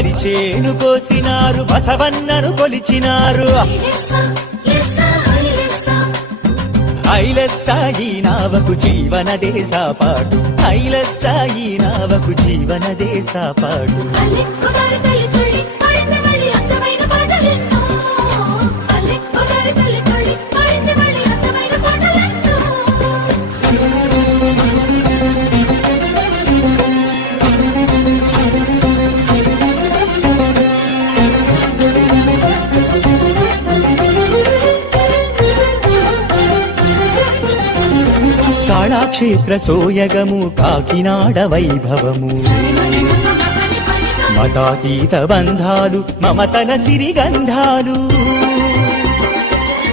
వరిచేను కోసినారు, బసవన్నను కొలిచినారు. ఐలెస్సాయి నావకు జీవనదే సాపాటు, ఐలెస్సాయి నావకు జీవనదే సాపాటు. కాళాక్షేత్ర సోయగము కాకినాడ వైభవము, మతాతీత బంధాలు మమతల సిరిగంధాలు.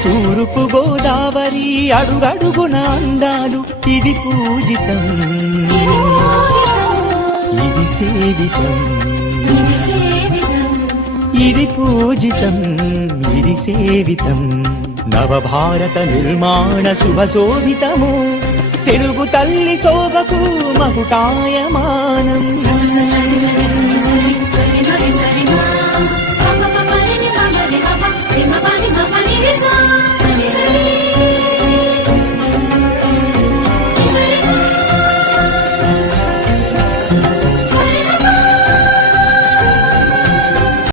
తూర్పు గోదావరి అడుగడుగున అందాలు, ఇది పూజితం ఇది సేవితం, ఇది పూజితం ఇది సేవితం. నవభారత నిర్మాణ శుభశోభితము, తెలుగు తల్లి శోభకు మకుటాయమానం.